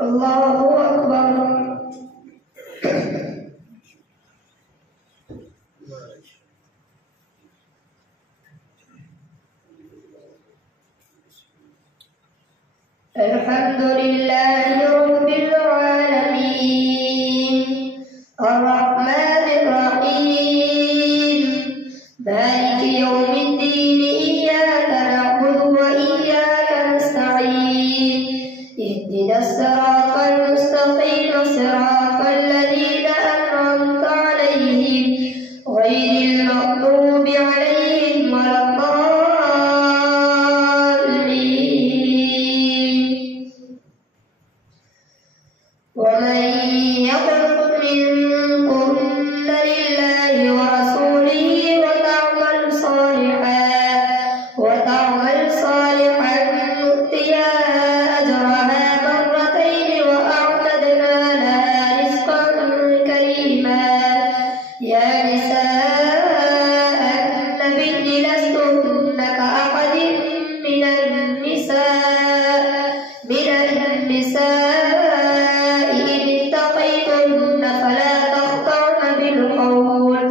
الله أكبر. الحمد لله رب العالمين الرحمن الرحيم مالك يوم الدين إياك نعبد وإياك نستعين اهدنا الصراط المستقيم صراط الذين أنعمت عليهم غير المغضوب عليهم ولا الضالين. ومن يقنط منكن لله ورسوله وتعمل صالحا نؤتها أجرها مرتين وأعتدنا لها رزقا كريما. يا نساء النبي لستن كأحد من النساء إن اتقيتن فلا تخضعن بالقول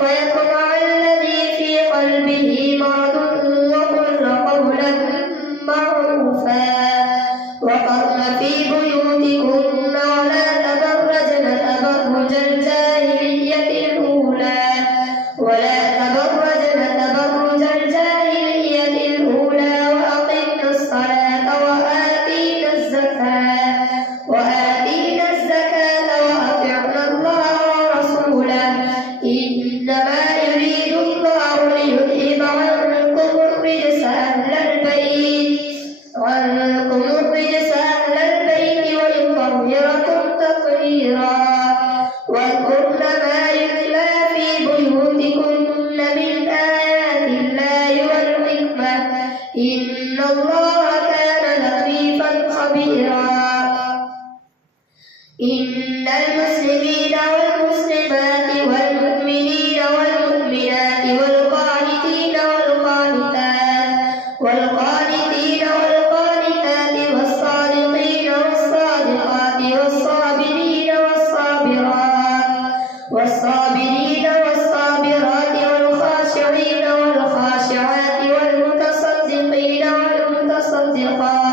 فيطمع الذي في قلبه مرض وقلن قولا معروفا. وقرن في بيوتكن ولا تبرجن تبرج الجاهلية الأولى وأقمنا الصلاة وآتينا الزكاة وأطعنا الله ورسوله إنما يريد الله ليذهب عنكم الرجس أهل البيت ويطهركم تطهيرا. واذكرن ما يتلى في بيوتكن من آيات الله والحكمة إن الله كان لطيفا خبيرا. إن المسلمين والمسلمات والمؤمنين والمؤمنات والقانتين والقانتات والصادقين والصادقات والصابرين والصابرات والخاشعين والخاشعات والمتصدقين والمتصدقات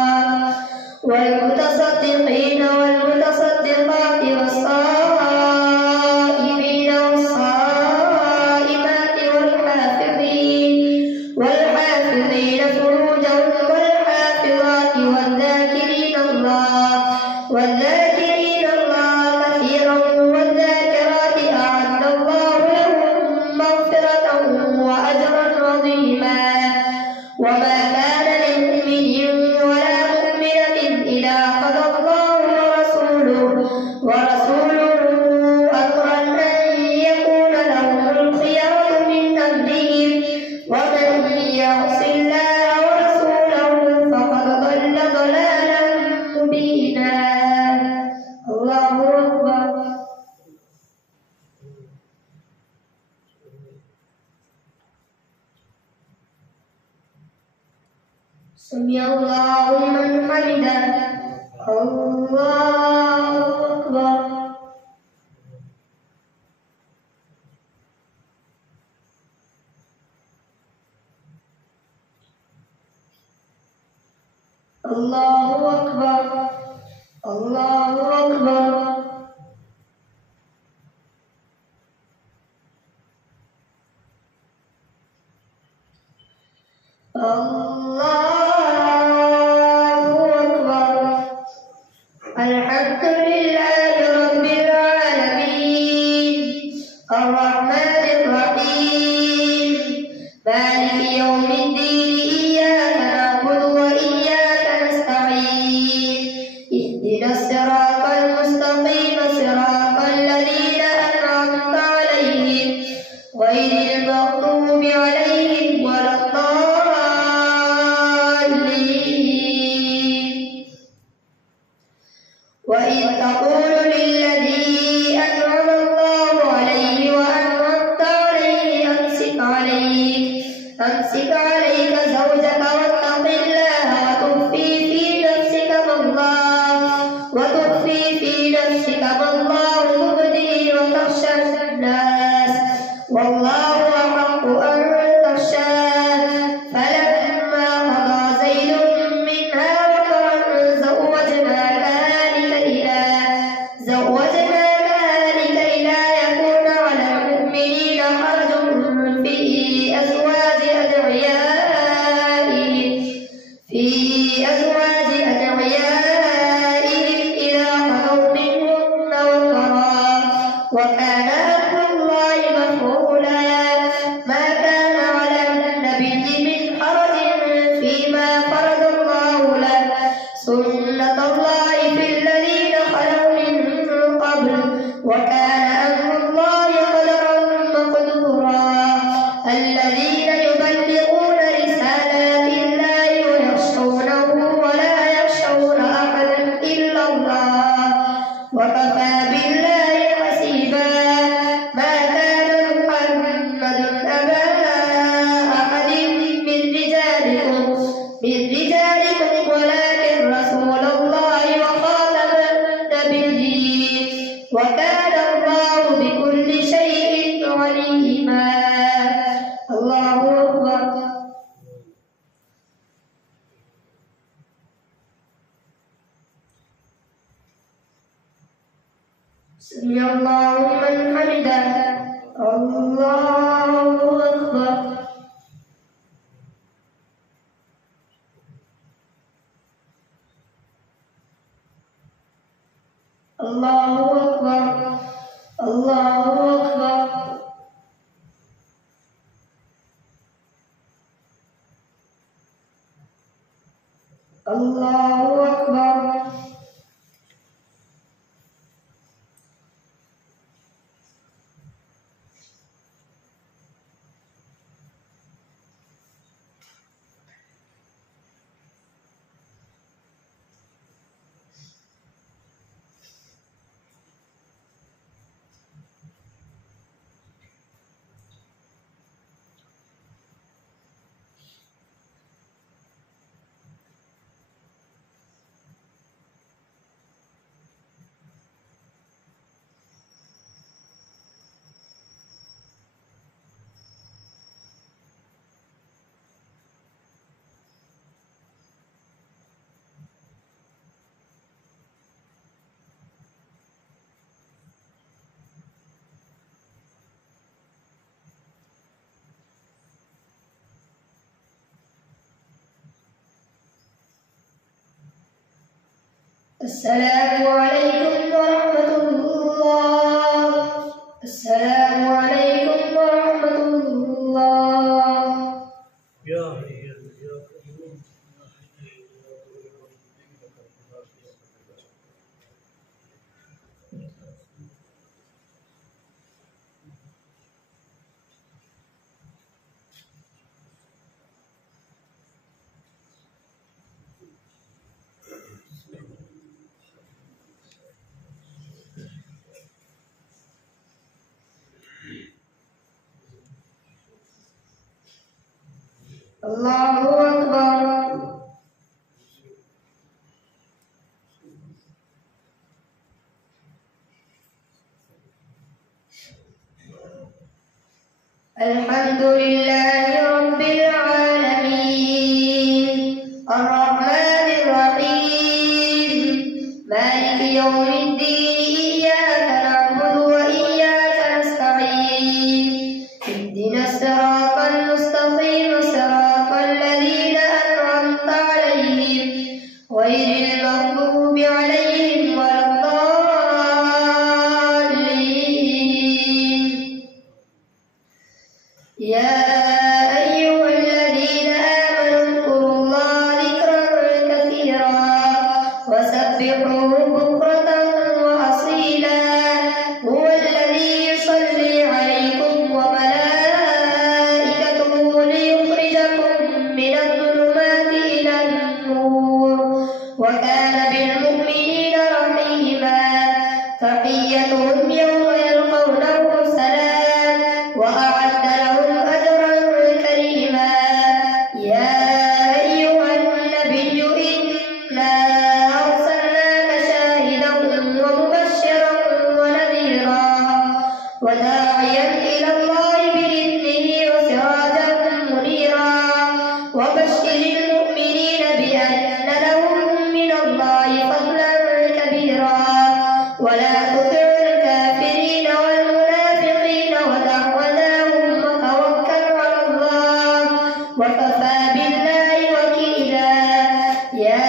والصائمين والصائمات والحافظين فروجهم والحافظات والذاكرين الله كثيرا والذاكرات أعد الله لهم مغفرة وأجرا عظيما. وما كان لمؤمن ولا مؤمنة إذا قضى الله ورسوله أمرا أن يكون لهم الخيرة من أمرهم ومن يعص الله ورسوله فقد ضل ضلالا مبينا. الله أكبر. سمع الله لمن حمده. الله أكبر. الله أكبر. الله أكبر. الله أكبر. الحمد لله رب العالمين الرحمن الرحيم مالك يوم الدين إياك نعبد وإياك نستعين اهدنا الصراط المستقيم صراط الذين أنعمت عليهم غير المغضوب عليهم ولا الضالين. وإذ تقول للذي أنعم الله عليه وأنعمت عليه أمسك عليك زوجك واتق الله وتخفي في نفسك ما الله مبديه وتخشى الناس والله أحق أن تخشاه. فلما قضى زيد منها وطرا زوجناكها لكي لا يكون على المؤمنين حرج في أزواج أدعيائهم إذا قضوا منهن وطرا وكان أمر الله مفعولا. ما كان على النبي من حرج فيما فرض الله له سنة الله في الذين خلوا من قبل وكان أمر الله قدرا مقدورا. الذين يبلغون رسالات الله ويخشونه ولا يخشون أحدا إلا الله وكفى بالله حسيبا. ما كان محمد أبا أحد من رجالكم ولكن رسول الله وخاتم النبيين وكان الله بكل شيء عليما. الله أكبر. سمع الله لمن حمده. الله أكبر. الله أكبر. الله أكبر. الله أكبر. السلام عليكم ورحمة الله. السلام عليكم ورحمة الله. الله أكبر. الحمد لله رب العالمين الرحمن الرحيم مالك يوم الدين إياك نعبد وإياك نستعين اهدنا الصراط المستقيم صراط الذين تحيتهم يوم يلقونه السلام وأعد لهم أجرا كريما. يا أيها النبي إنا أرسلناك شاهدا ومبشرا ونذيرا وداعيا إلى الله بإذنه وسراجا منيرا وبشر المؤمنين بأن لهم من الله فضلا كبيرا ولا تطع الكافرين والمنافقين ودع أذاهم وتوكل على الله وكفى بالله وكيلا. يا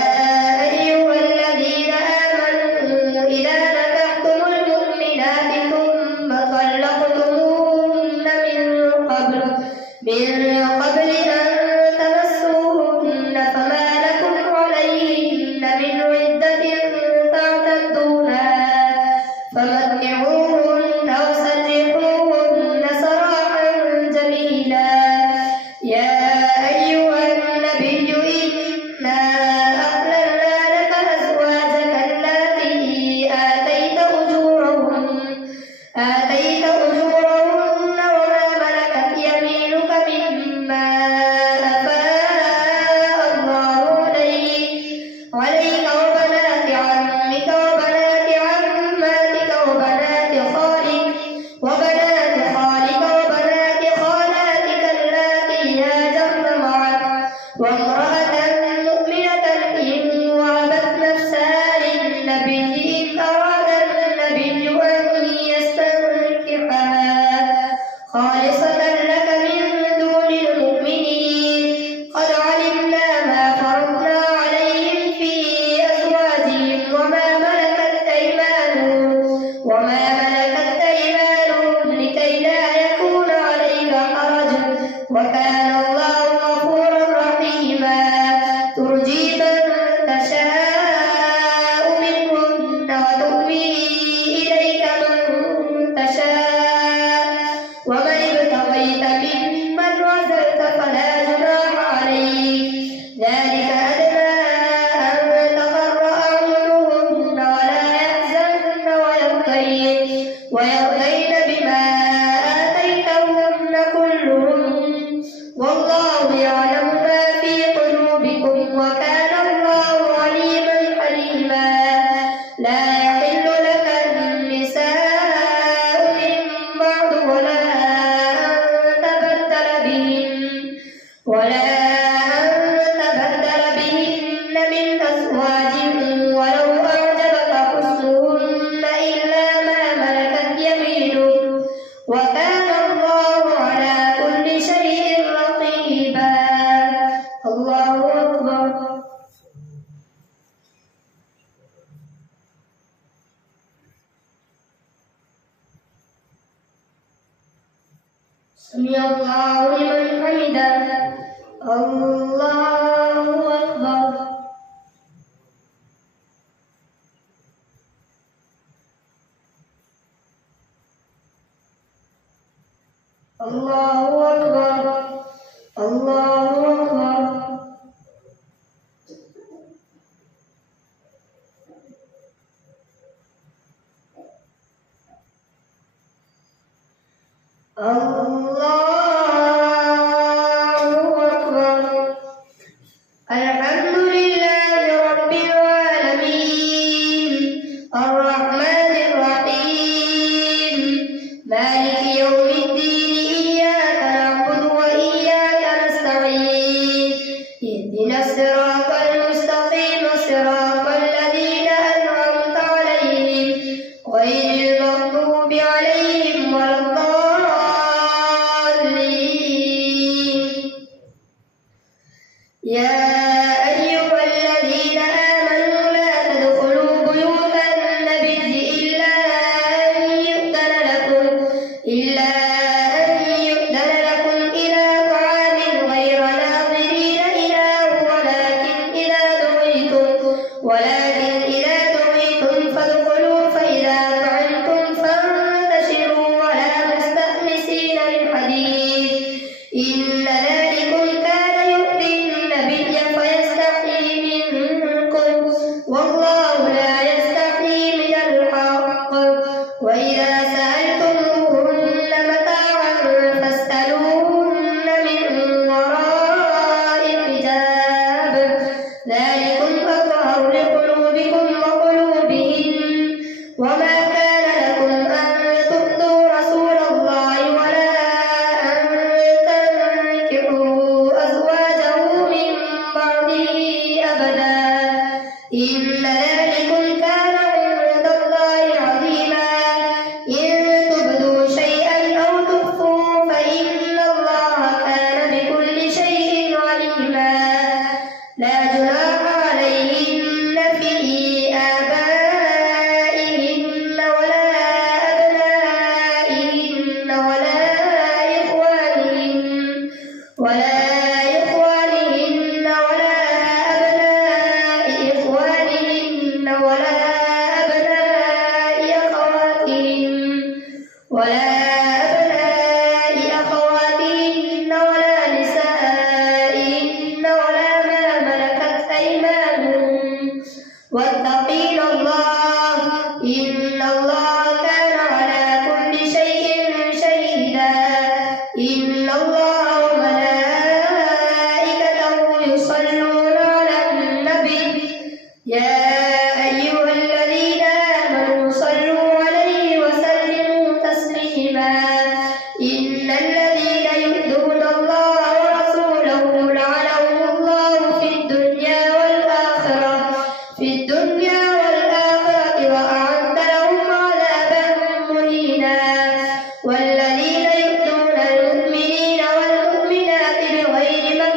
أيها الذين آمنوا إذا نكحتم المؤمنات ثم طلقتموهن من قبل أن تمسوهن فما لكم عليهن من عدة تعتدونها فمتعوهن وسرحوهن سراحا جميلا. يا أيها النبي إنا أحللنا لك أزواجك اللاتي آتيت أجورهن وما ملكت يمينك مما أفاء الله عليك وبنات عمك وبنات عماتك وبنات خالك وبنات خالاتك اللاتي هاجرن معك وامرأة مؤمنة إن وهبت نفسها للنبي إن أراد النبي أن يستنكحها خالصة لك من دون المؤمنين. قد علمنا ما فرضنا عليهم في أزواجهم وما ملكت أيمانهم لكي لا يكون عليك حرج وكان الله غفورا رحيما. ترجي من تشاء منهن وتؤوي إليك من تشاء ومن ابتغيت ممن عزلت فلا جناح عليك ذلك أدنى أن تقر أعينهن ولا يحزن ويرضين بما آتيتهن كلهم والله يعلم ما في قلوبكم وكان الله عليما حليما. لا يحل لك النساء من بعد ولا أن تبدل بهن من أزواج ولو أعجبك حسنهن إلا ما ملكت يمينك وكان الله على كل شيء رقيبا. الله أكبر. سمع الله لمن حمده. الله أكبر. الله أكبر. الله أكبر. الله أكبر. الحمد لله رب العالمين الرحمن الرحيم مالك يوم الدين إياك نعبد وإياك نستعين اهدنا الصراط المستقيم صراط الذين أنعمت عليهم غير المغضوب عليهم ولا الضالين. وإذا سألتموهن متاعا فاسألوهن من وراء الحجاب ذلكم أطهر لقلوبكم وقلوبهن وما كان لكم أن تؤذوا رسول الله ولا أن تنكحوا أزواجه من بعده أبدا إن ذلكم كان عند الله عظيما إن تبدوا شيئا أو تخفوه فإن الله كان بكل شيء عليما لا جناح عليهن في آبائهن ولا أبنائهن ولا إخوانهن ولا أبناء إخوانهن ولا أبناء أخواتهن ولا نسائهن ولا ما ملكت أيمانهن واتقين الله إن الله كان على كل شيء شهيدا إن الله وملائكته يصلون على النبي يا أيها الذين آمنوا صلوا عليه وسلموا تسليما إن الذين يؤذون الله ورسوله لعنهم الله في الدنيا والآخرة وأعد لهم عذابا مهينا والذين يؤذون المؤمنين والمؤمنات بغير ما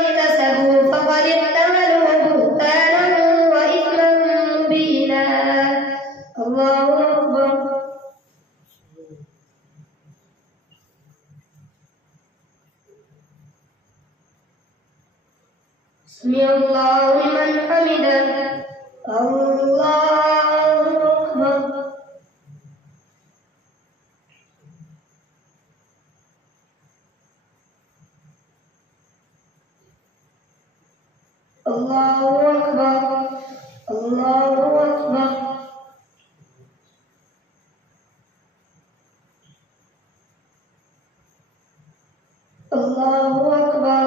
اكتسبوا فقد احتملوا بهتانا وإثما مبينا الله أكبر. سمع الله لمن حمده الله أكبر. الله أكبر الله أكبر. الله أكبر.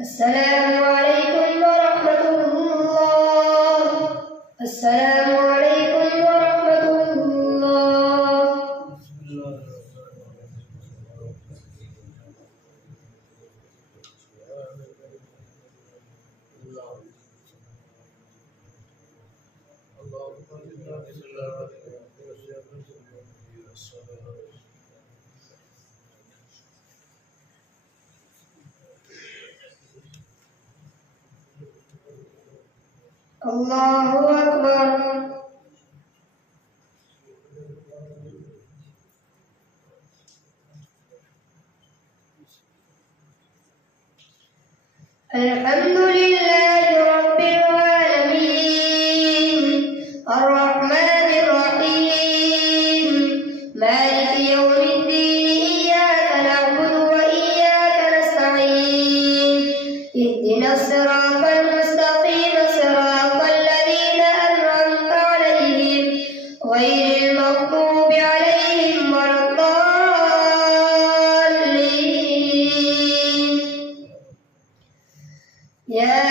السلام عليكم ورحمة الله. السلام عليكم ورحمة الله. الله أكبر. الحمد لله رب العالمين الرحمن الرحيم مالك يوم الدين إياك نعبد وإياك نستعين اهدنا الصراط المستقيم صراط الذين أنعمت عليهم غير المغضوب عليهم ولا الضالين. يا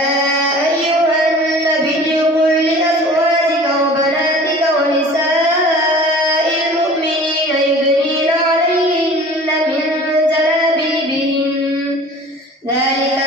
أيها النبي قل لأزواجك وبناتك ونساء المؤمنين يدنين عليهن من جلابيبهن ذلك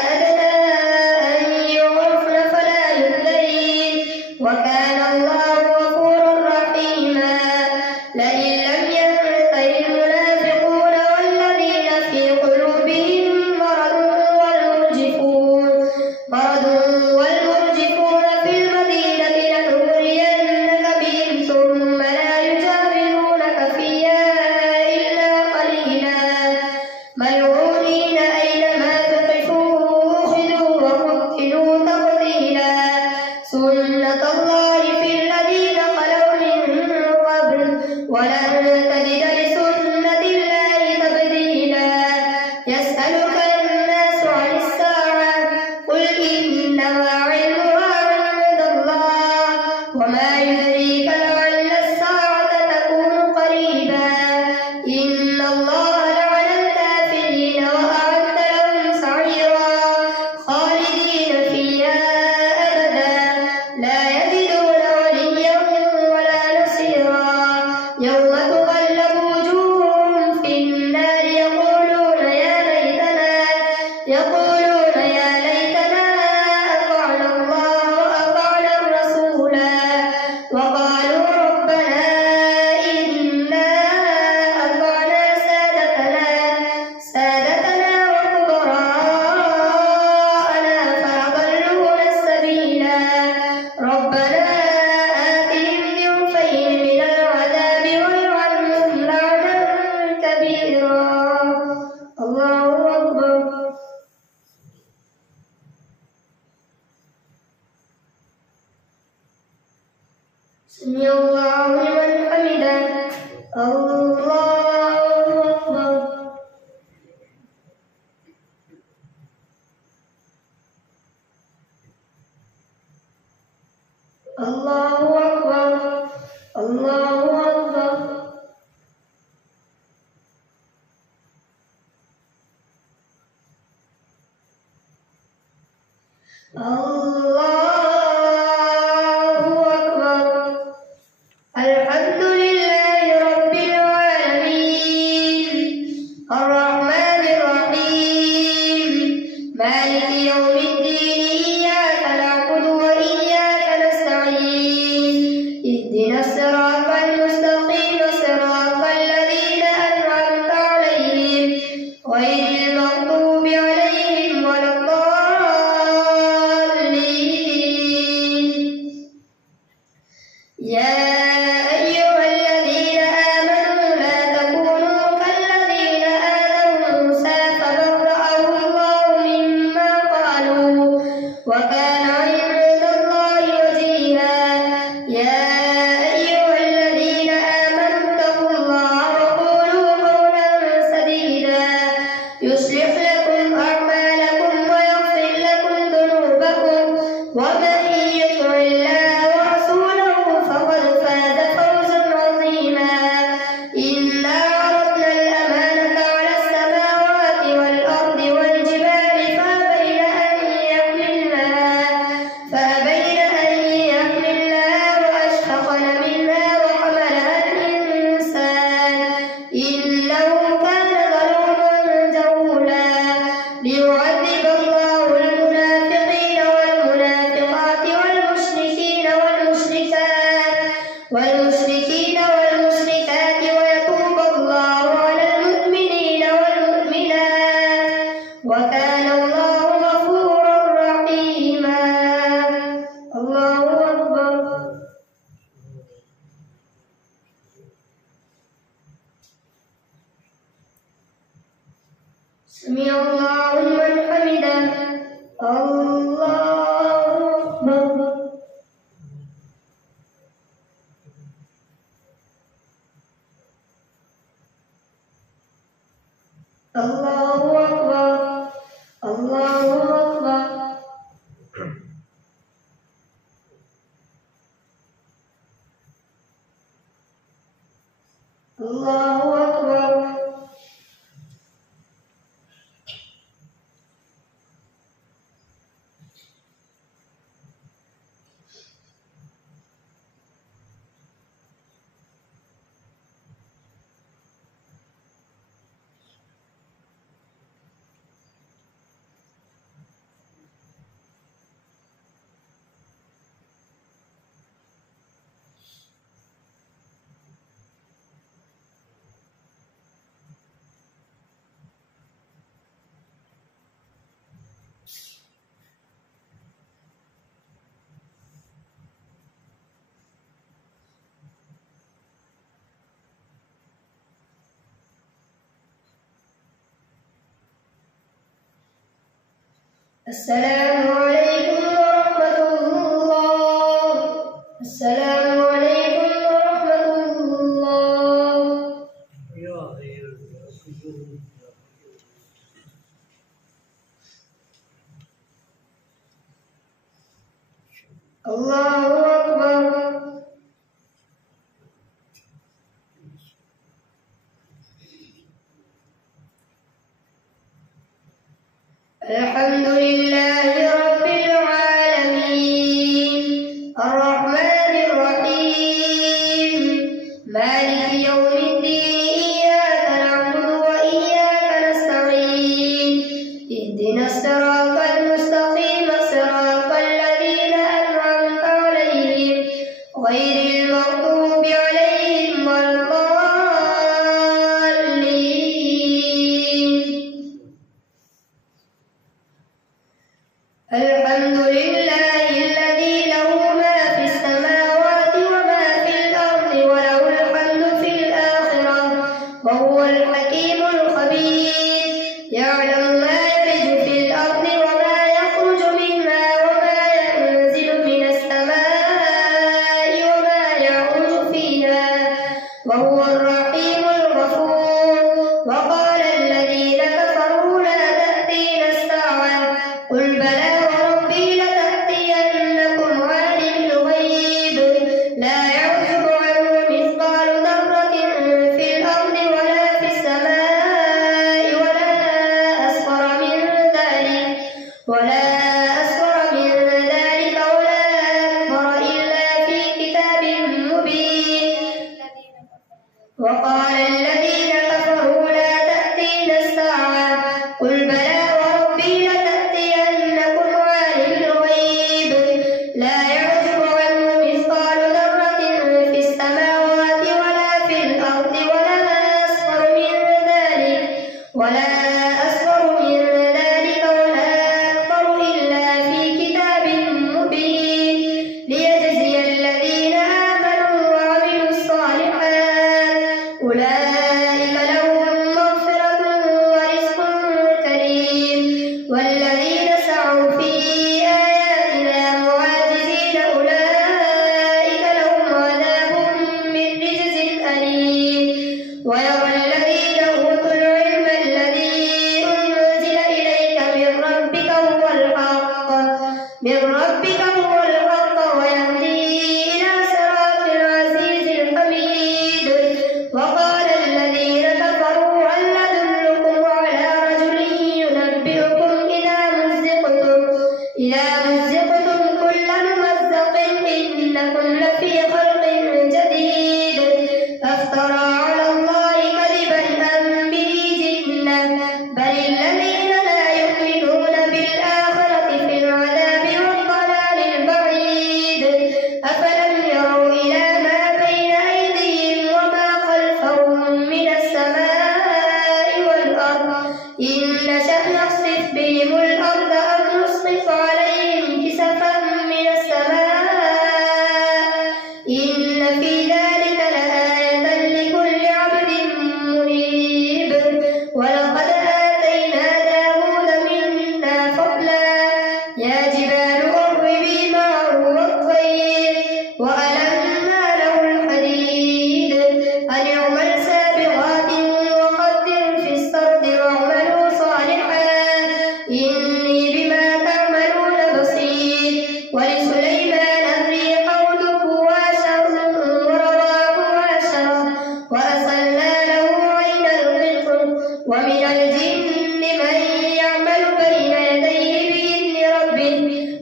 سمع الله لمن حمده. الله أكبر. الله أكبر. الله أكبر. الله أكبر. الحمد لله رب العالمين الرحمن الرحيم مالك يوم الدين إياك نعبد وإياك نستعين اهدنا الصراط المستقيم صراط الذين أنعمت عليهم غير المغضوب عليهم ولا الضالين. يا أيها الذين آمنوا لا تكونوا كالذين آذوا موسى فبرأه الله مما قالوا وكان عند الله وجيها. يا أيها الذين آمنوا اتقوا الله وقولوا قولا سديدا يصلح لكم أعمالكم ويغفر لكم ذنوبكم ومن يطع الله ورسوله فقد فاز فوزا عظيما. إنا عرضنا الأمانة على السماوات والأرض والجبال فأبين أن يحملنها وأشفقن منها وحملها الإنسان إنه كان ظلوما جهولا. ليعذب الله المنافقين والمنافقات والمشركين والمشركات ويتوب الله على المؤمنين والمؤمنات وكان الله غفورا رحيما. الله أكبر. سمع الله لمن حمده. الله أكبر. الله أكبر. الله أكبر. الله أكبر. السلام عليكم ورحمة الله. السلام عليكم ورحمة الله. الله أكبر. الحمد لله رب العالمين الرحمن الرحيم مالك يوم الدين إياك نعبد وإياك نستعين اهدنا الصراط المستقيم صراط الذين أنعمت عليهم غير المغضوب عليهم ولا الضالين. الحمد لله الذي له ما في السماوات وما في الأرض وله الحمد في الآخرة وهو الحكيم الخبير. يعلم ما يلج في الأرض وما يخرج منها وما ينزل من السماء وما يعلم من ربك هو الحق ويهدي إلى صراط العزيز الحميد. وقال الذين كفروا هل ندلكم على رجل ينبئكم إذا مزقتم كل ممزق إنكم لفي خلق جديد أفترى على الله كذبا أم به جنة بل الذين لا يؤمنون بالآخرة في العذاب والضلال البعيد. أفلم يروا إلى ما بين أيديهم وما خلفهم من السماء والأرض إن نشأ نخسف بهم الأرض أو نسقط عليهم كسفا من السماء إن في ذلك لآية لكل عبد منيب. ولقد آتينا داود منا فضلا يا جبال أوبي معه والطير وألنا له الحديد أن اعمل سابغات وقدر في السرد واعملوا صالحا إني بما تعملون بصير. ولسليمان الريح غدوها شهر ورواحها شهر وأسلنا له عين القطر. ومن الجن من يعمل بين يديه بإذن ربه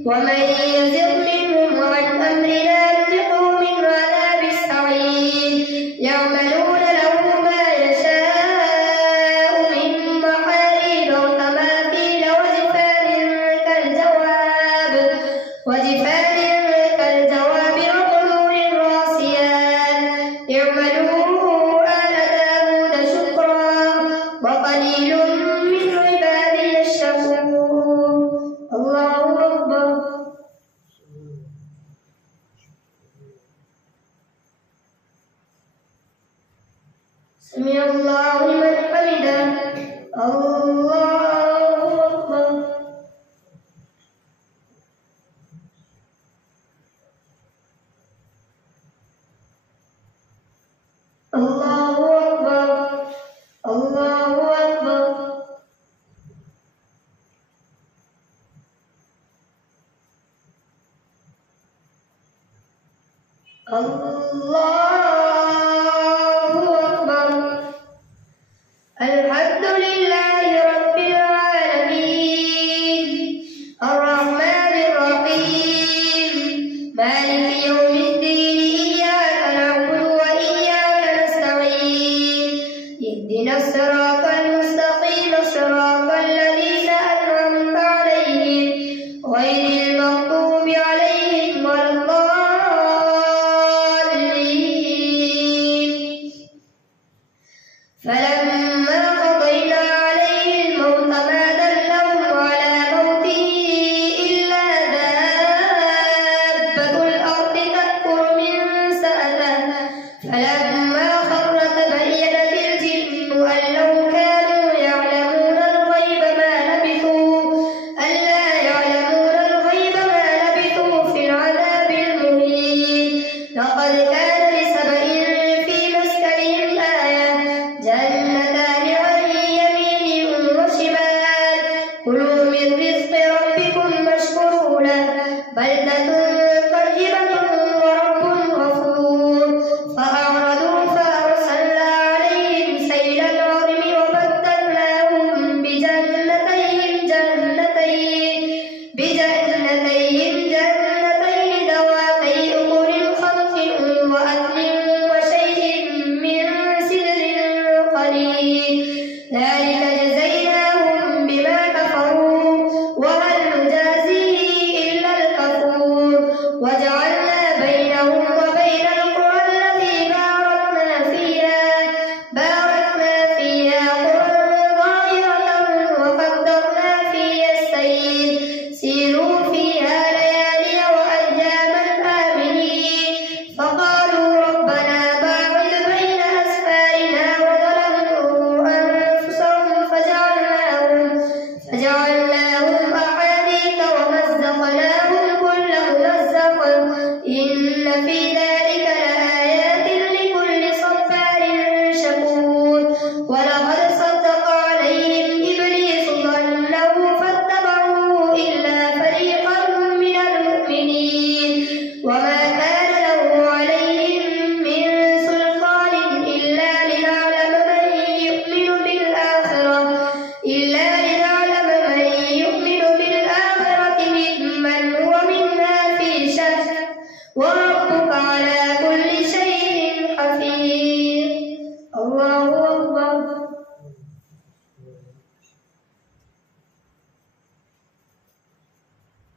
ومن يزغ منهم عن أمرنا نذقه من عذاب السعير. يعملون له ما يشاء من محاريب وتماثيل وجفان كالجواب وقدور الراسيات اعملوا آل داود شكرا وقليل من عبادي الشكور. الله أكبر. سمع الله لمن حمده. الله أكبر. الله أكبر. الله أكبر. الله أكبر. الحمد لله رب العالمين الرحمن الرحيم مالك يوم الدين إياك نعبد وإياك نستعين اهدنا الصراط المستقيم صراط الذين أنعمت عليهم غير المغضوب عليهم ولا الضالين. فلما قضينا عليه الموت ما دلهم على موته إلا دابة الأرض تأكل من سأته فلما خر تبينت الجن أن لو كانوا يعلمون الغيب ما لبثوا في العذاب المهين. لقد كان لسبإ في مسكنهم آية جنتان عن يمين وشمال كلوا من رزق ربكم واشكروا له بلدة طيبة ورب غفور. فأعرضوا فأرسلنا عليهم سيل العرم وبدلناهم بجنتين ذواتي أكل خمط وأثل وشيء من سدر قليل ذلك جزيناهم بما كفروا وهل نجازي إلا الكفور. وجعلنا بينهم وبين القرى التي باركنا فيها قرى ظاهرة وقدرنا فيها السير سيروا فيها ليالي وأياما آمنين. فقالوا ربنا باعد بين أسفارنا وظلموا أنفسهم فجعلناهم أحاديث ومزقناهم كل ممزق إن في ذلك لآيات لكل صبار شكور. ولقد صدق عليهم إبليس ظنه فاتبعوه إلا فريقا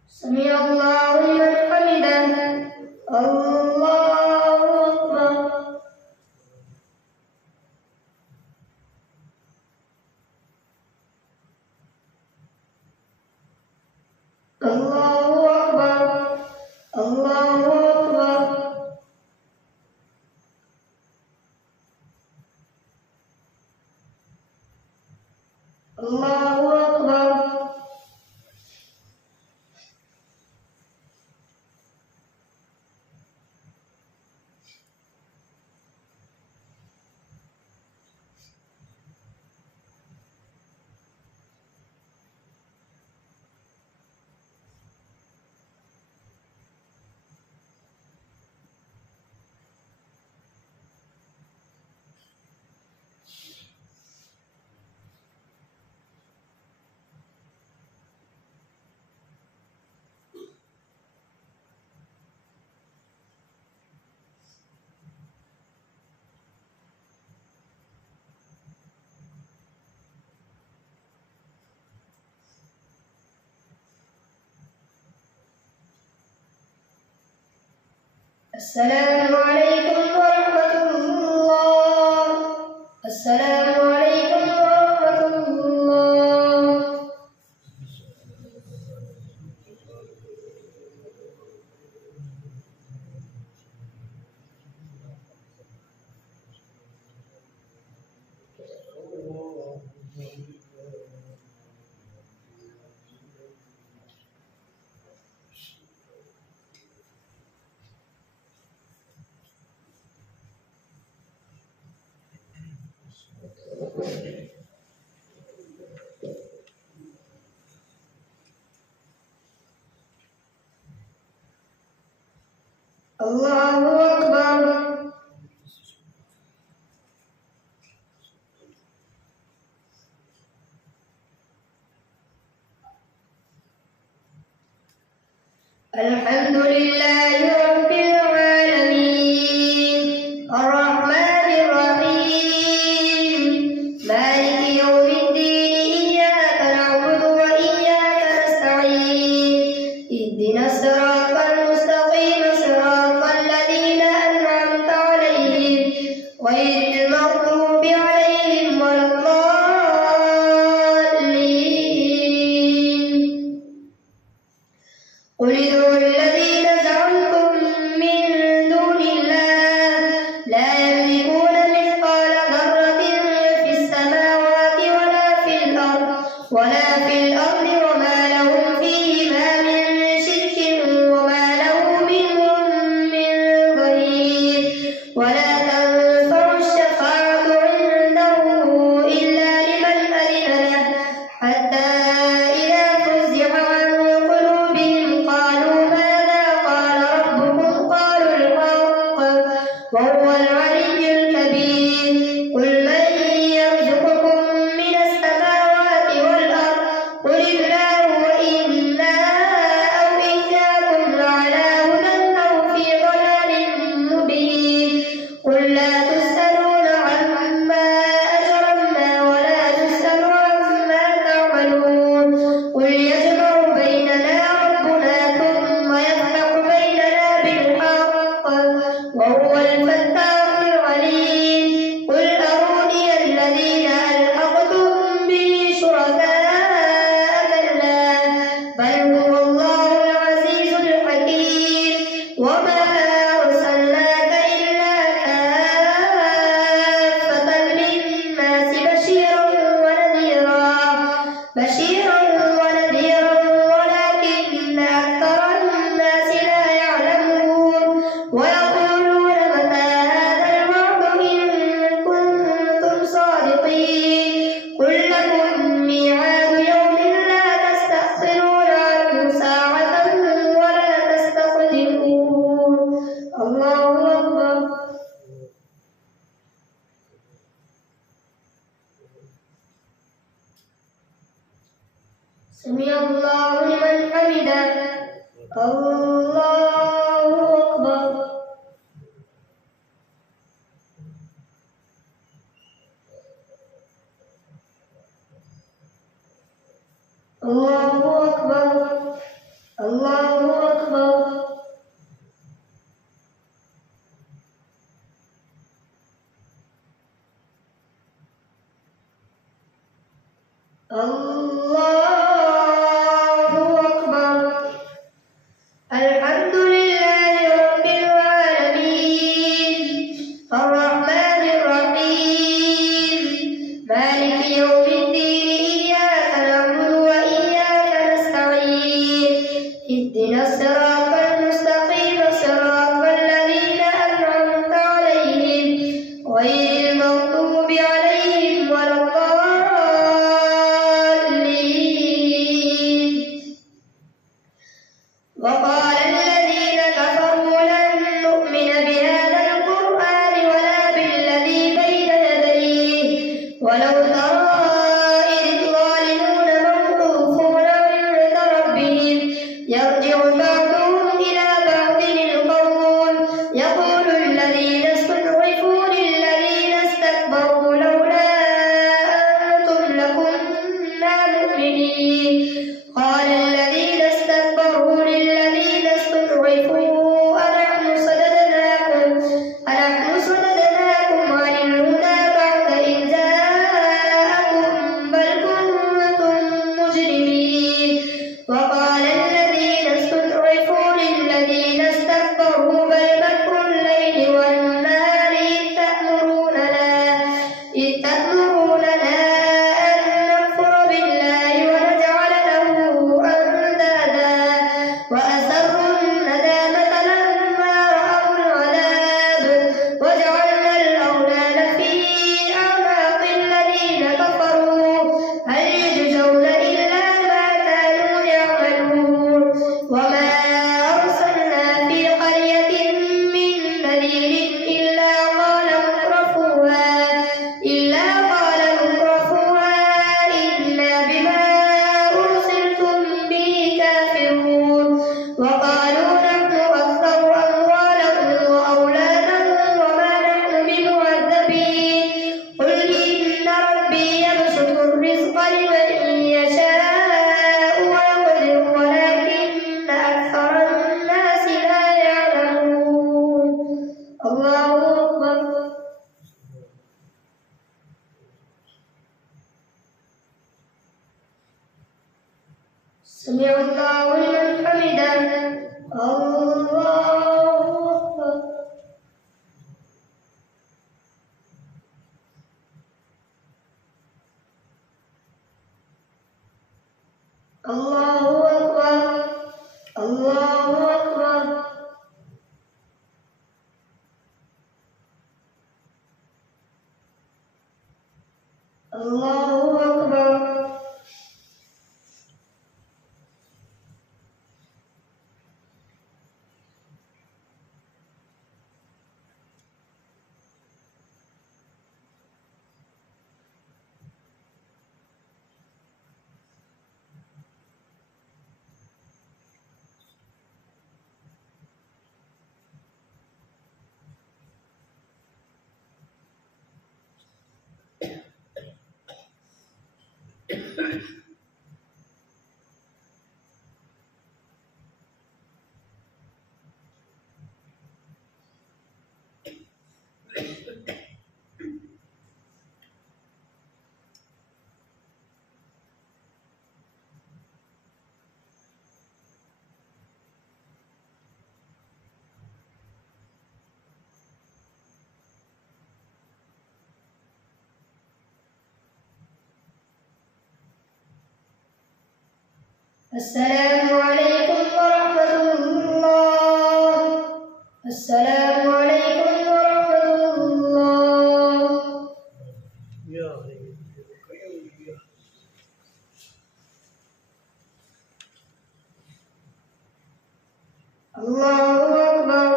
سمع الله لمن حمده. الله أكبر. الله أكبر. الله أكبر. الله أكبر. السلام عليكم ورحمة الله. السلام عليكم ورحمة الله. الله أكبر. الحمد لله رب العالمين الرحمن الرحيم مالك يوم الدين إياك نعبد وإياك نستعين اهدنا الصراط المستقيم صراط الذين أنعمت عليهم غير المغضوب عليهم ولا الضالين. قل ادعوا الذين زعمتم من دون الله لا يملكون مثقال ذرة في السماوات ولا في الأرض وما لهم فيهما من شرك وما له منهم من ظهير. ولا تنفع الشفاعة عنده إلا لمن أذن له حتى إذا فزع عن قلوبهم قالوا ماذا قال ربكم قالوا الحق وهو العلي الكبير. قل من يرزقكم من السماوات والأرض قل الله وإنا أو إياكم لعلى هدى أو في ضلال مبين. قل لا تسألون عما أجرمنا ولا نسأل عما تعملون. قل يجمع بيننا ربنا ثم يفتح بيننا بالحق وهو الفتاح العليم. قل أروني الذين ألحقتم به شركاء كلا بل هو الله العزيز الحكيم. وما أرسلناك إلا كافة للناس بشيرا ونذيرا ولكن أكثر الناس لا يعلمون. ويقولون متى هذا الوعد إن كنتم صادقين. قل لكم ميعاد يوم لا تستأخرون عنه ساعة ولا تستقدمون. الله أكبر. سمع الله لمن حمده. الله أكبر. الله أكبر. الله وقال الذين كفروا لن نؤمن بهذا القرآن ولا بالذي بين يديه ولو ترى إذ الظالمون موقوفون عند ربهم يرجع بعضهم إلى بعض القول يقول الذين استضعفوا للذين استكبروا لولا أنتم لكنا مؤمنين قال الذين استكبروا للذين استضعفوا أنحن صددناكم عن الهدى بعد إذ جاءكم بل كنتم مجرمين وقال الذين استضعفوا للذين استكبروا بل مكر الليل والنهار إذ تأمروننا أن نكفر بالله ونجعل له أندادا وأسروا الندامة لما رأوا العذاب وجعلنا الأغلال في أعناق الذين كفروا هل يجزون إلا ما كانوا يعملون وما أرسلنا في قرية من نذير إلا قال مترفوها إنا بما أرسلتم به كافرون وقالوا نحن أكثر أموالا وأولادا وما نحن بمعذبين قل إن ربي يبسط الرزق لمن يشاء ويقدر ولكن أكثر الناس لا يعلمون الله أكبر سمع الله لمن حمده الله أكبر الله أكبر الله أكبر الله أكبر السلام عليكم ورحمة الله السلام عليكم ورحمة الله الله أكبر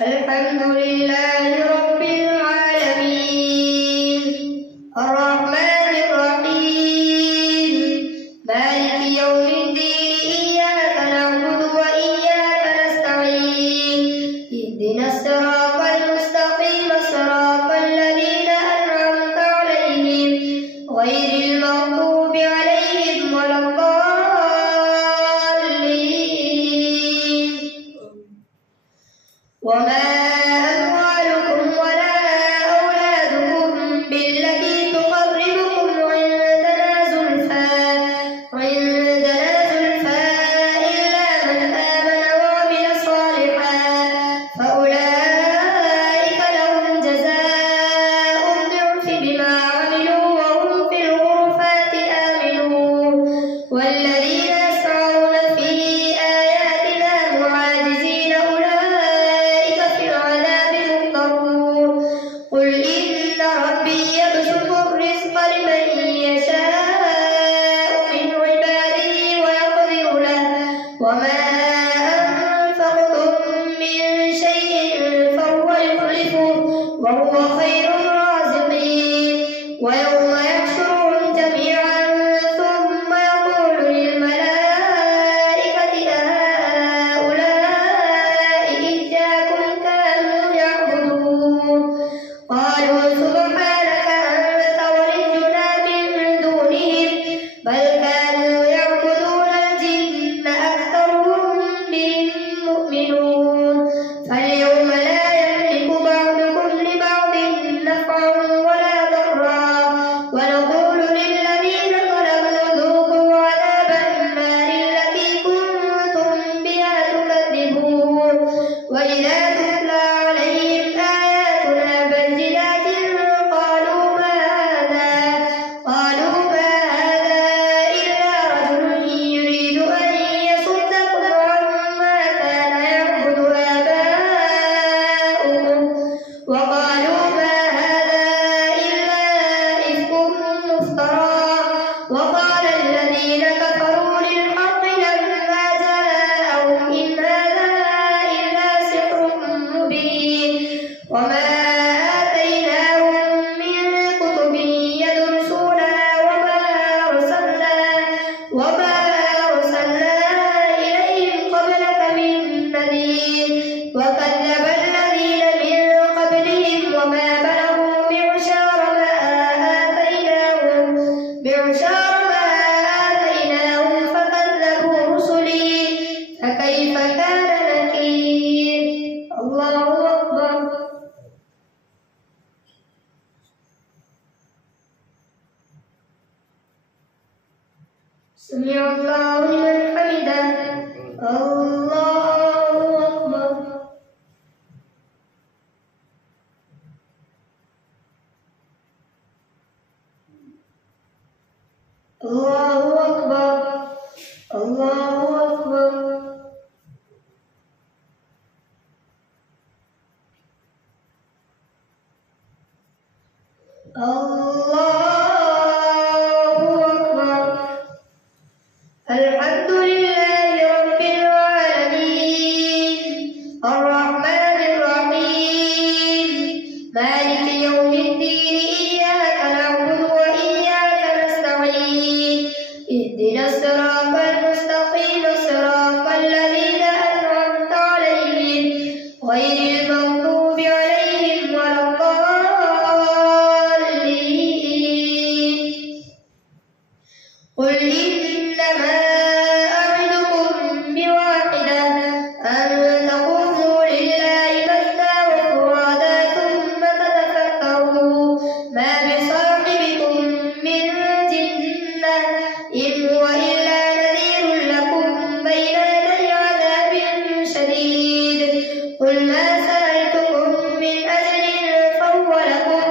الحمد لله رب العالمين الرحمن الرحيم مالك يوم الدين إياك نعبد وإياك نستعين اهدنا الصراط المستقيم صراط الذين أنعمت عليهم غير المغضوب عليهم ولا الضالين وما أموالكم وهو خير الرازقين. ويوم يحشرهم جميعا ثم يقول للملائكة أهؤلاء إياكم كانوا يعبدون؟ قالوا سبحانك أنت ولينا من دونهم بل كانوا يعبدون الجن أكثرهم بهم مؤمنون. فاليوم لا يملك بعضكم لبعض نفعا ولا ضرا ونقول للذين ظلموا ذوقوا عذاب النار التي كنتم بها تكذبون. وإذا تتلى عليهم آياتنا بينات قالوا ما هذا إلا رجل يريد أن يصدكم عما كان يعبد آباؤكم وقالوا ما هذا إلا إفك مفترى. وقال الذين كفروا للحق لما جاءهم إن هذا إلا سحر مبين. وما آتيناهم من كتب يدرسونها وما أرسلنا إليهم قبلك من نذير. وكذب الذين من قبلهم وما بلغوا معشار ما آتيناهم فكذبوا رسلي فكيف كان نكير. الله أكبر. سمع الله لمن حمده. الله أكبر. الله أكبر. الله أكبر. الله أكبر. الحمد لله رب العالمين الرحمن الرحيم مالك يوم الدين إياك نعبد وإياك نستعين اهدنا الصراط المستقيم صراط الذين أنعمت عليهم غير المغضوب عليهم ولا الضالين. قل إنما أعدكم بواحدة أن تقوموا لله مثنى وفرادا ثم تتفكروا ما بصاحبكم من جنة إن هو إلا نذير لكم بين يدي عذاب شديد. قل ما سألتكم من أجر فهو لكم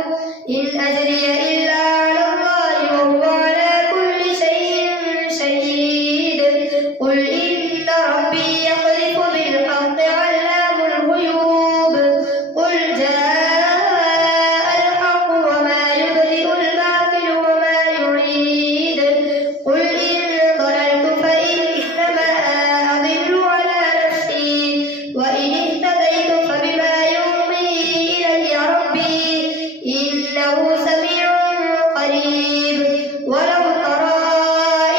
إن أجري إلا على الله وهو على كل شيء شهيد. قل إن ربي يقذف بالحق علام الغيوب. قل جاء الحق وما يبدئ الباطل وما يعيد. قل إن ضللت فإنما أضل على نفسي وإن اهتديت فبما يوحي إلي ربي إنه سميع قريب. ولو ترى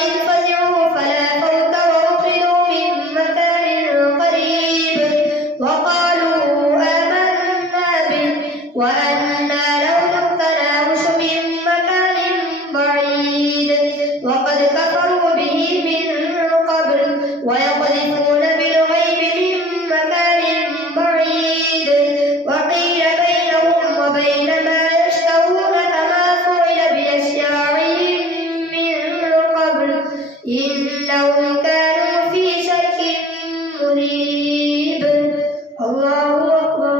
إذ فزعوا فلا فوت وأخذوا من مكان قريب وقالوا آمنا به وأنى لهم التناوش من مكان بعيد. وقد كفروا به من قبل ويقذفون بالغيب من مكان بعيد. وقيل بينهم وبين ما يشتهون كما فعل بأشياعهم من قبل إنهم كانوا في شك مريب. الله أكبر.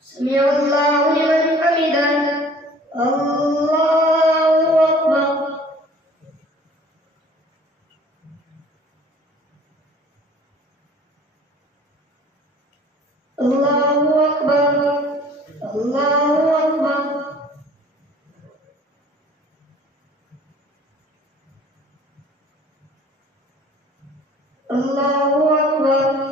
سمع الله لمن حمده. الله أكبر. الله أكبر. الله أكبر. الله أكبر.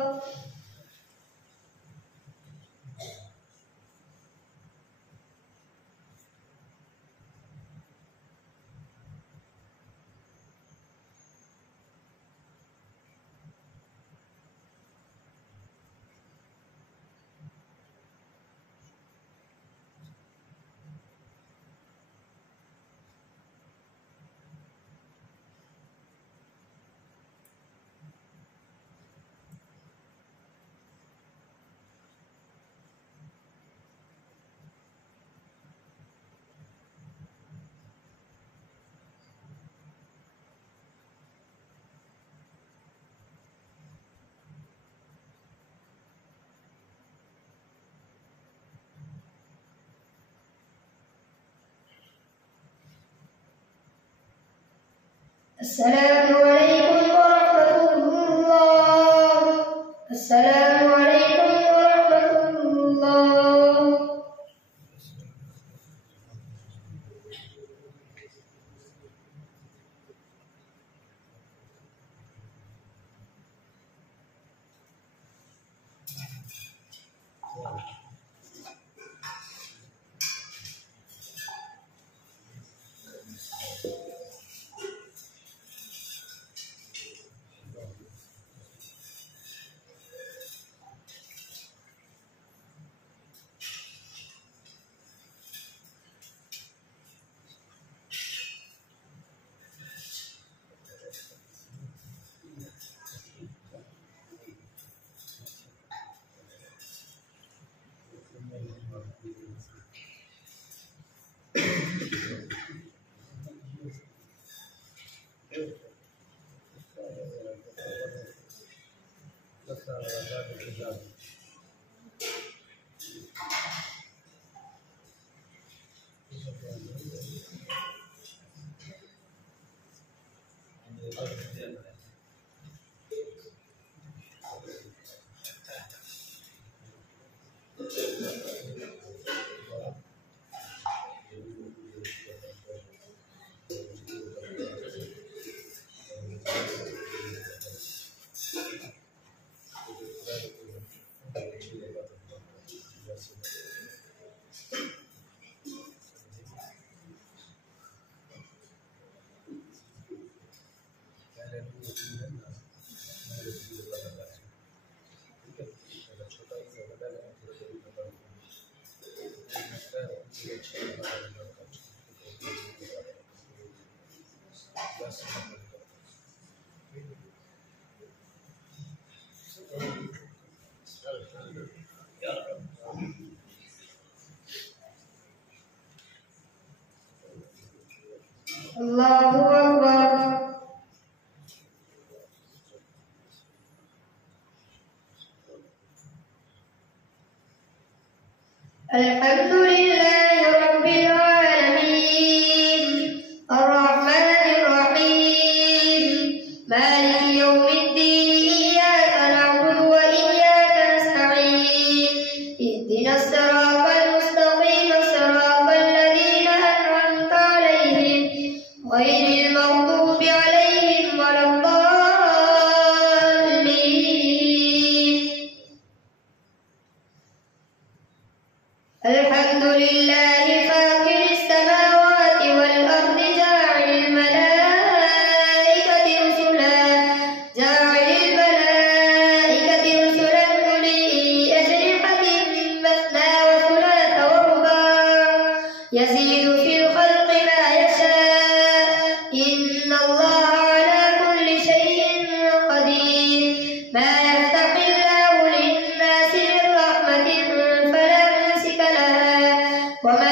السلام عليكم ورحمة الله. السلام عليكم ورحمة الله. الله أكبر. الحمد لله رب العالمين الرحمن الرحيم مالك يوم الدين إياك نعبد وإياك نستعين اهدنا الصراط المستقيم صراط الذين أنعمت عليهم غير المغضوب عليهم ولا الضالين. الحمد لله فاطر السماوات والأرض جاعل الملائكة رسلا أولي أجنحة مثنى وثلاث ورباع يزيد في الخلق ما يشاء إن الله على كل شيء قدير. ما يفتح الله للناس من رحمة فلا ممسك لها وما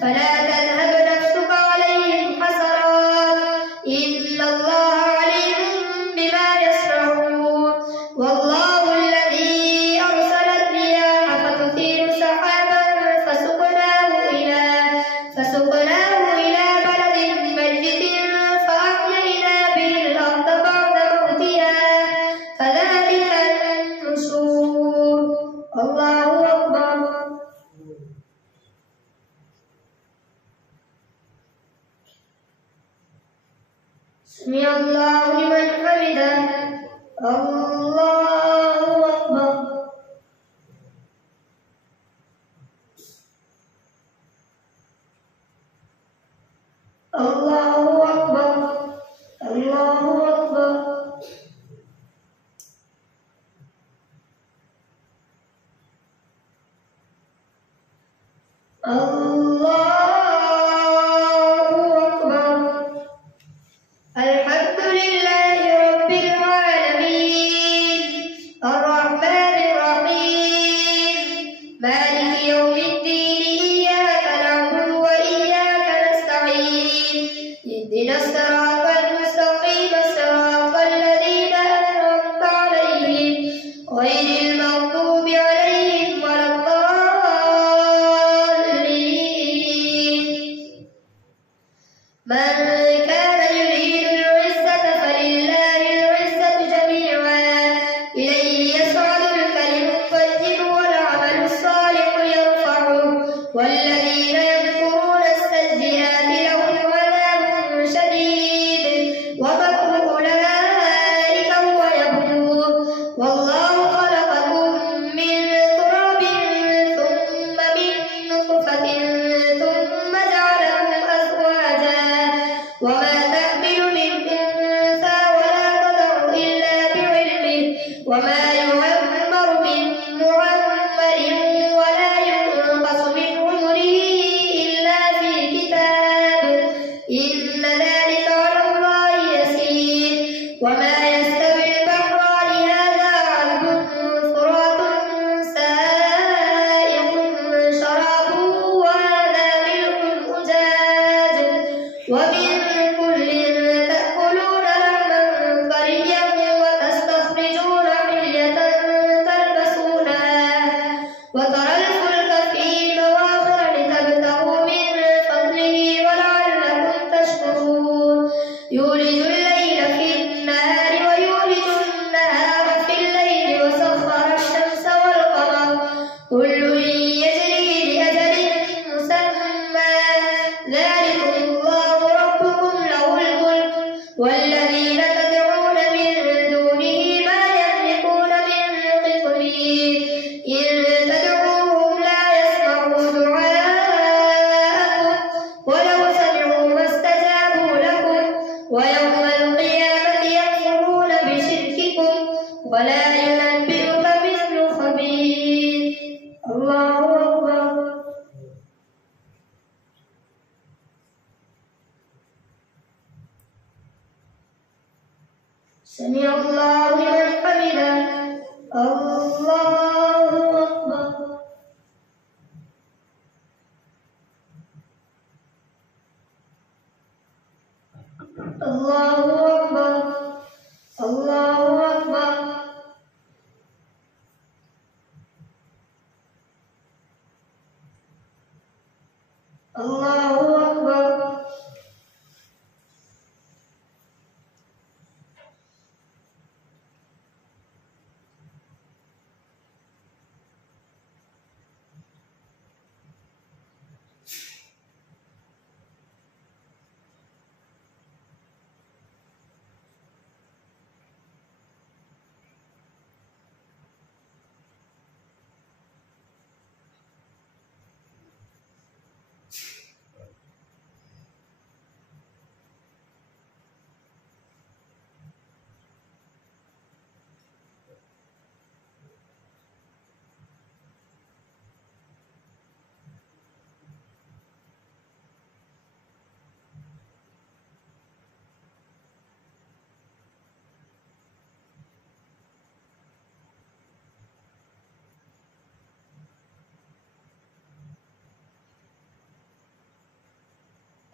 فلا تذهب نفسك عليهم حسرات إن الله عليم بما يصنعون والله الذي أرسل الرياح فتثير سحابا فسقناه إلى بلد ميت فأحيينا به الأرض بعد موتها كذلك النشور الله أكبر. سمع الله لمن حمده الله أكبر. الله أكبر الله أكبر. الله أكبر. الحمد لله رب العالمين الرحمن الرحيم مالك يوم الدين إياك نعبد وإياك نستعين اهدنا الصراط المستقيم صراط الذين أنعمت عليهم غير المغضوب عليهم ولا الضالين. من كان يريد العزة فلله العزة جميعا إليه يصعد الكلم الطيب والعمل الصالح يرفعه والذين يذكرون السيئات لهم عذاب شديد ومكر أولئك هو يبور والله خلقكم من تراب ثم من نطفة ثم جعلكم أزواجا وما تحمل من أنثى ولا تضع إلا بعلمه وما يعمر من معمر ولا ينقص من عمره إلا في كتاب إن ذلك على الله يسير. وما يستوي البحران هذا عذب فرات سائغ شرابه وهذا ملح أجاج ومن كل تأكلون لحما طريا وتستخرجون حلية تلبسونها وترى الفلك فيه مواخر لتبتغوا من فضله ولعلكم تشكرون يولج الليل في النهار ويولج النهار في الليل وسخر الشمس والقمر كل يجري لأجل مسمى ذلكم الله ربكم له الملك والذين تدعون من دونه ما يملكون من قطمير إن تدعوهم لا يسمعوا دعاءكم ولو سمعوا ما استجابوا لكم ويوم القيامة يكفرون بشرككم ولا ينبئك مثل خبير. الله أكبر. سمع الله لمن حمده الله أكبر. الله أكبر الله أكبر. الله أكبر.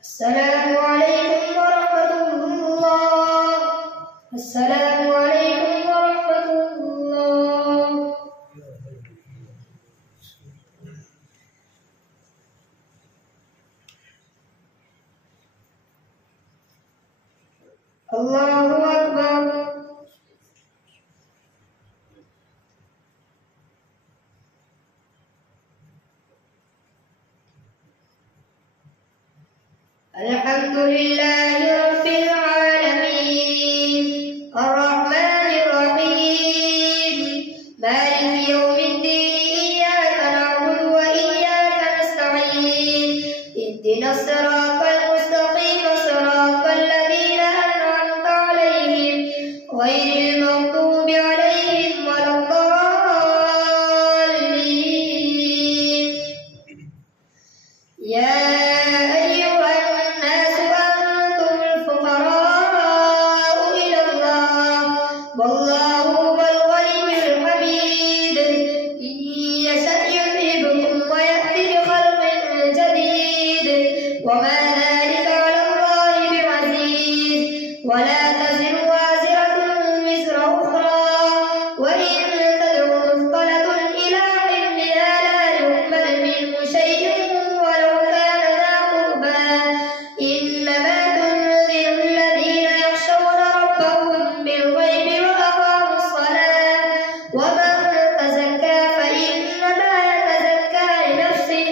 السلام عليكم ورحمة الله. السلام عليكم ورحمة الله. الله أكبر. الحمد لله رب العالمين الرحمن الرحيم مالك يوم الدين إياك نعبد وإياك نستعين اهدنا الصراط المستقيم صراط الذين أنعمت عليهم غير المغضوب عليهم ولا الضالين. والله هو الغني الحميد إن يشأ يذهبكم ويأتي بخلق جديد وما ذلك على الله بعزيز ولا تزر وازرة وزر أخرى وإن تدع مثقلة إلى حملها لا يحمل منه شيء ولو كان ذا قربى إنما تنذر الذين يخشون ربهم بالغيب ومن تزكى فإنما يتزكى لنفسه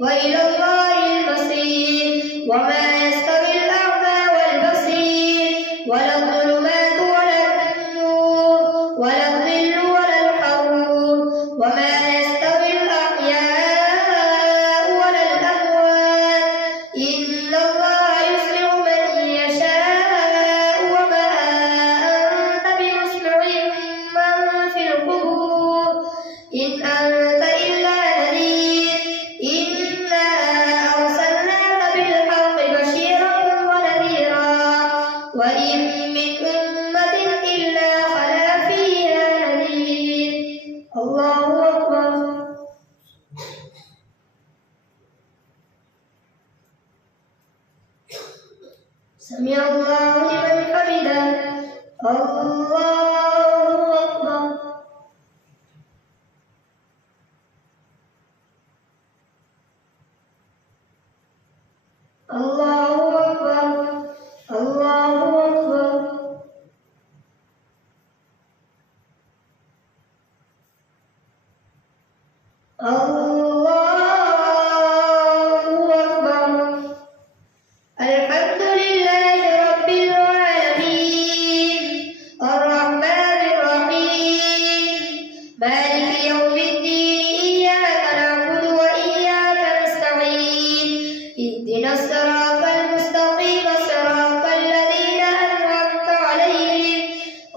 وإلى الله المصير وما يستوي الأعمى والبصير ولا الظلمات ولا النور ولا الظل ولا الحرور وما يستوي الأحياء ولا الأموات إن الله يسمع من يشاء وما أنت بمسمع من في القبور إن أنت إلا نذير إنا أرسلناك بالحق بشيرا ونذيرا وإن من أمة إلا خلا فيها نذير. الله أكبر. سمع الله لمن حمده. الله أكبر. الله أكبر. الله أكبر. الله أكبر. الحمد لله رب العالمين الرحمن الرحيم مالك يوم الدين إياك نعبد وإياك نستعين اهدنا الصراط المستقيم صراط الذين أنعمت عليهم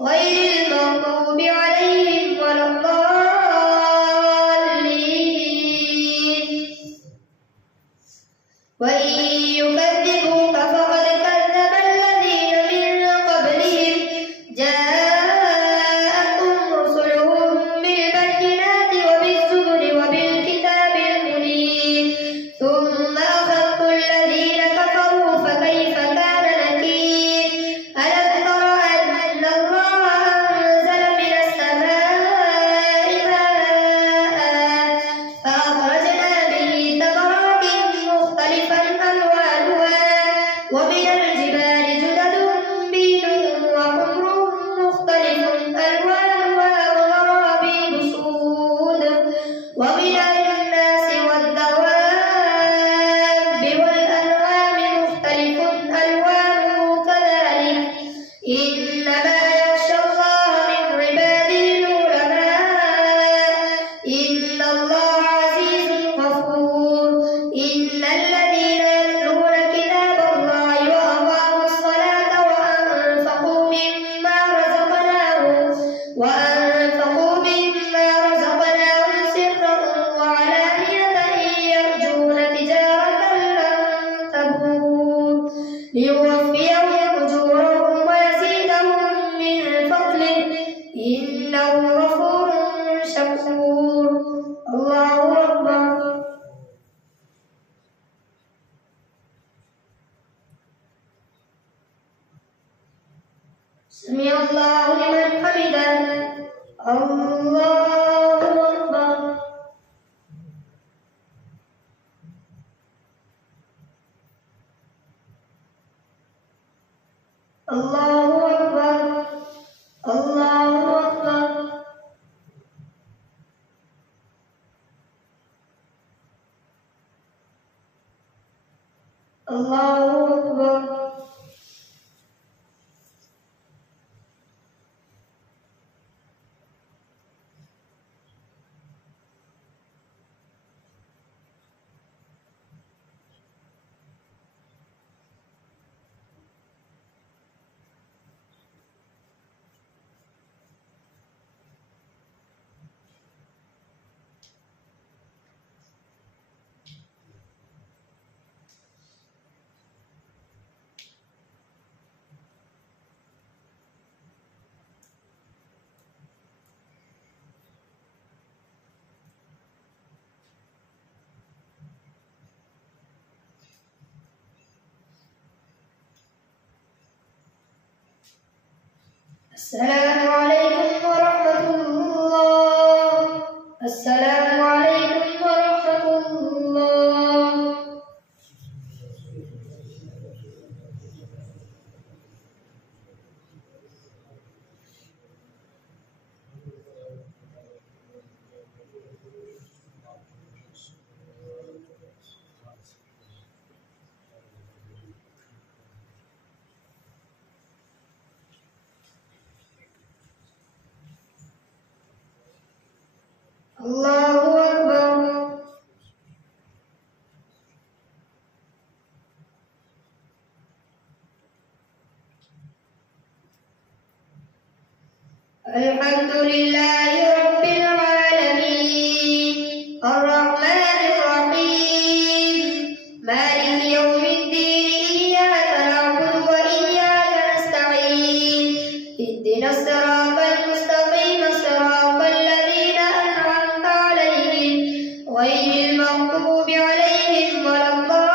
غير المغضوب عليهم ولا الضالين. وإن يكذبوك فقد كذب الذين من قبلهم جاءتهم رسلهم بالبينات وبالزبر وبالكتاب المنير ثم أخذت الذين كفروا فكيف كان نكير. ألم تر أن الله أنزل من السماء ماء فأخرجنا به ثمرات مختلفا ألوانها ومن الجبال جدد بيض وحمر مختلف ألوانها وغرابيب سود ومن الناس والدواب والأنعام مختلف ألوانه كذلك إنما يخشى الله من عباده العلماء إن الله عزيز غفور. إن الذين يتلون كتاب الله وأقاموا الصلاة وأنفقوا مما رزقناهم سرا وعلانية يرجون تجارة لن تبور ليوفيهم أجورهم ويزيدهم من فضله إنه غفور شكور. الله. الله أكبر. سمع الله لمن حمده. الله أكبر. الله أكبر. الله أكبر. الله أكبر. السلام عليكم ورحمة الله. السلام عليكم ورحمة الله. الله أكبر. الحمد لله رب العالمين الرحمن الرحيم مالك يوم الدين إياك نعبد وإياك نستعين اهدنا الصراط المستقيم صراط الذين أنعمت عليهم غير المغضوب عليهم ولا الضالين.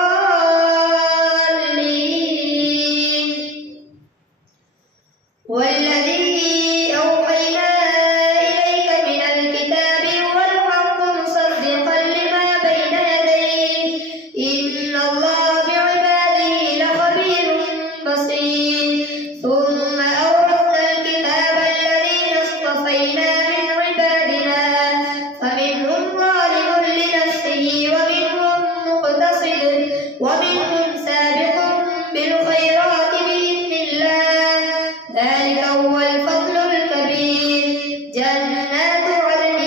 والذي أوحينا إليك من الكتاب هو الحق مصدقا لما بين يديه إن الله بعباده لخبير بصير. ثم أورثنا الكتاب الذين اصطفينا من عبادنا فمنهم ظالم لنفسه ومنهم مقتصد ومنهم سابق بالخيرات بإذن الله ذلك هو الفضل الكبير. جنات عدن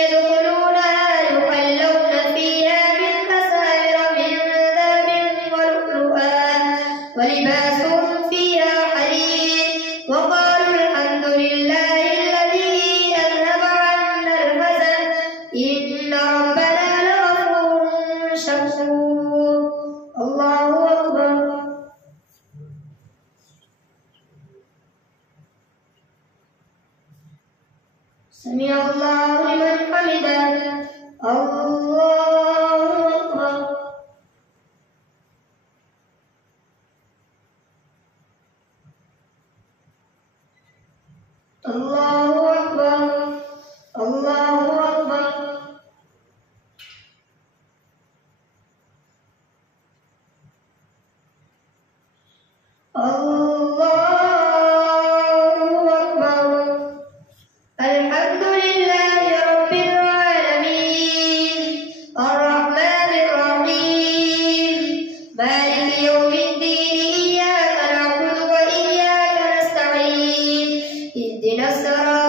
يدخلونها يحلون فيها من أساور من ذهب ولؤلؤا ولباسهم فيها حرير. وقالوا الحمد لله الذي أذهب عنا الحزن إن ربنا لغفور شكور. الله أكبر. سمع الله لمن حمده. الله أكبر. الله أكبر. الله أكبر. الله أكبر. الحمد لله رب العالمين الرحمن الرحيم مالك يوم الدين إياك نعبد وإياك نستعين اهدنا الصراط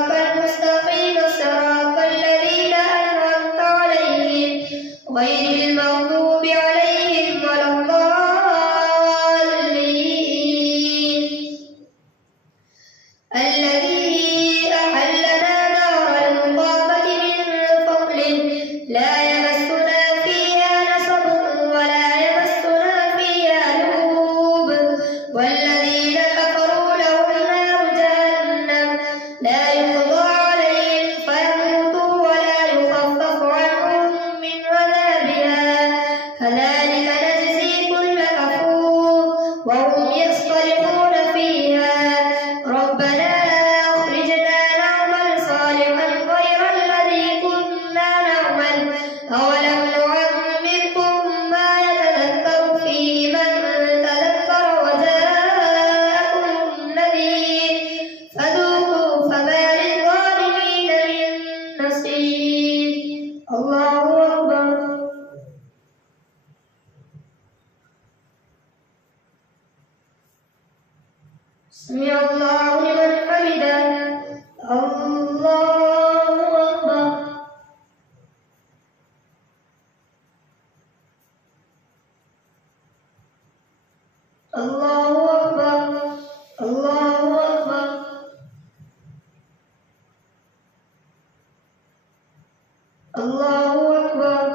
سمع الله لمن حمده. الله أكبر. الله أكبر. الله أكبر. الله أكبر.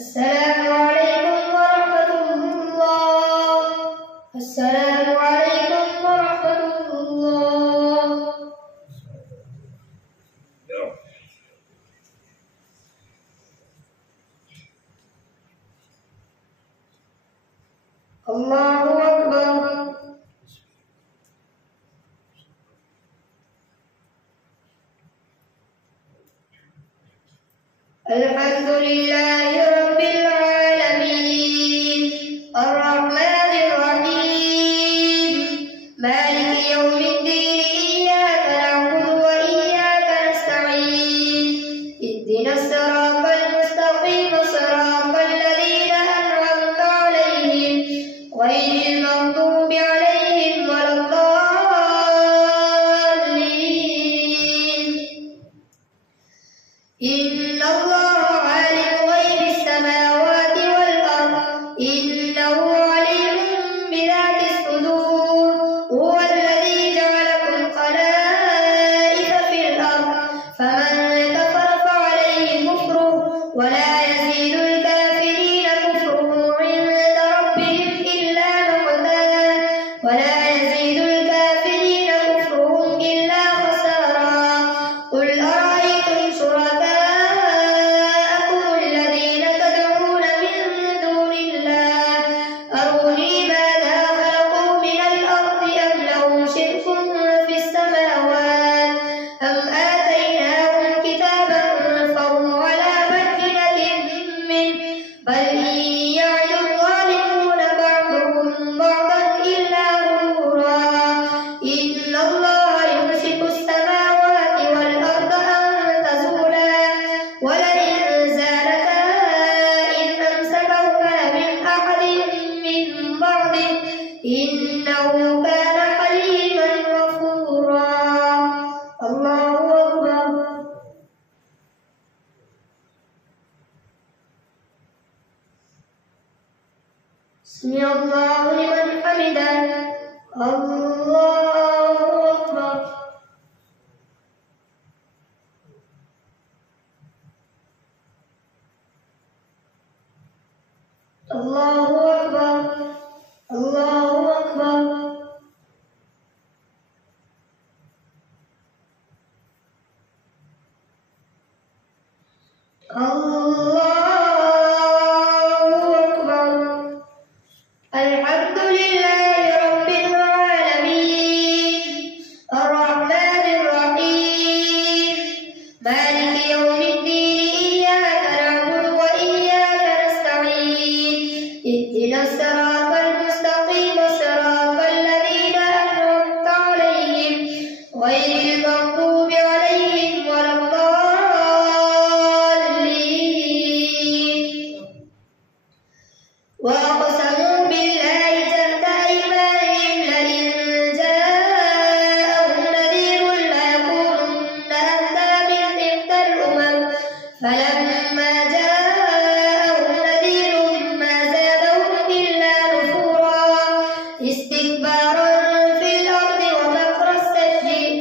السلام عليكم ورحمة الله. السلام عليكم ورحمة الله. الله أكبر. الحمد لله رب العالمين الرحمن الرحيم مالك يوم الدين إياك نعبد وإياك نستعين اهدنا الصراط المستقيم صراط الذين أنعمت عليهم غير المغضوب عليهم ولا الضالين. إن الله عالم غيب السماوات والأرض إنه عليم بذات الصدور هو الذي جعلكم خلائف في الأرض فمن كفر فعليه كفره ولا يزيد الكافرين كفرهم عند ربهم إلا مقتا ولا يزيد الكافرين كفرهم إلا خسارا. قل أرأيتم شركاءكم الذين تدعون من دون الله أروني ماذا خلقوا من الأرض أم لهم شرك في السماوات أم آتيناهم كتابا فهم على بينة منه بل إن يعد الظالمون بعضهم بعضا إلا غرورا. إن الله يمسك السماوات والأرض أن تزولا ولئن زالتا إن أمسكهما من أحد من بعده إنه كان حليما غفورا. الله أكبر. سمع الله لمن حمده. الله أكبر. الله أكبر. الله أكبر. الله أكبر. الحمد لله رب العالمين الرحمن الرحيم مالك يوم الدين إياك نعبد وإياك نستعين اهدنا الصراط المستقيم صراط الذين أنعمت عليهم غير المغضوب عليهم ولا الضالين. وأقسموا بالله جهد أيمانهم لئن جاءهم نذير ليكونن أهدى من إحدى الأمم فلما جاءهم نذير ما زادهم إلا نفورا استكبارا في الأرض ومكر السيء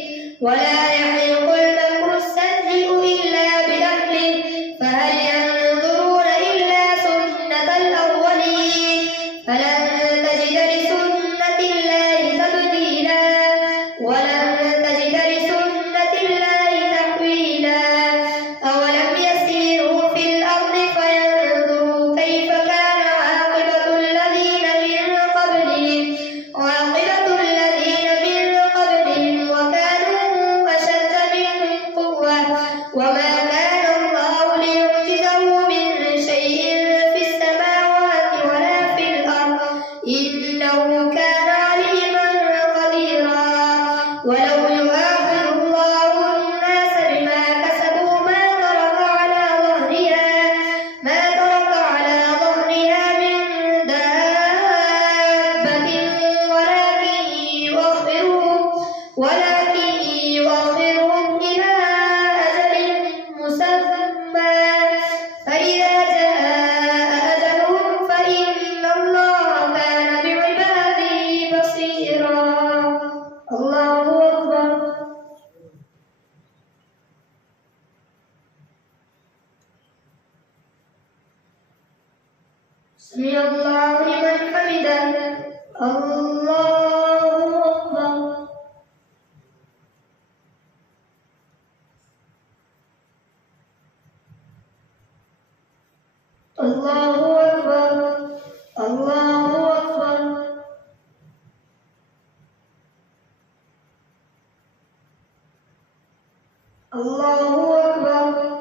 ولا يحيق المكر السيء إلا بأهله فهل ينظرون إلا سنة الأولين سمع الله لمن حمده. الله أكبر. الله أكبر. الله أكبر. الله أكبر.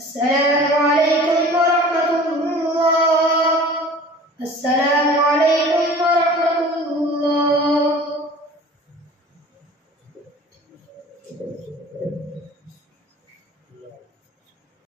السلام عليكم ورحمة الله. السلام عليكم.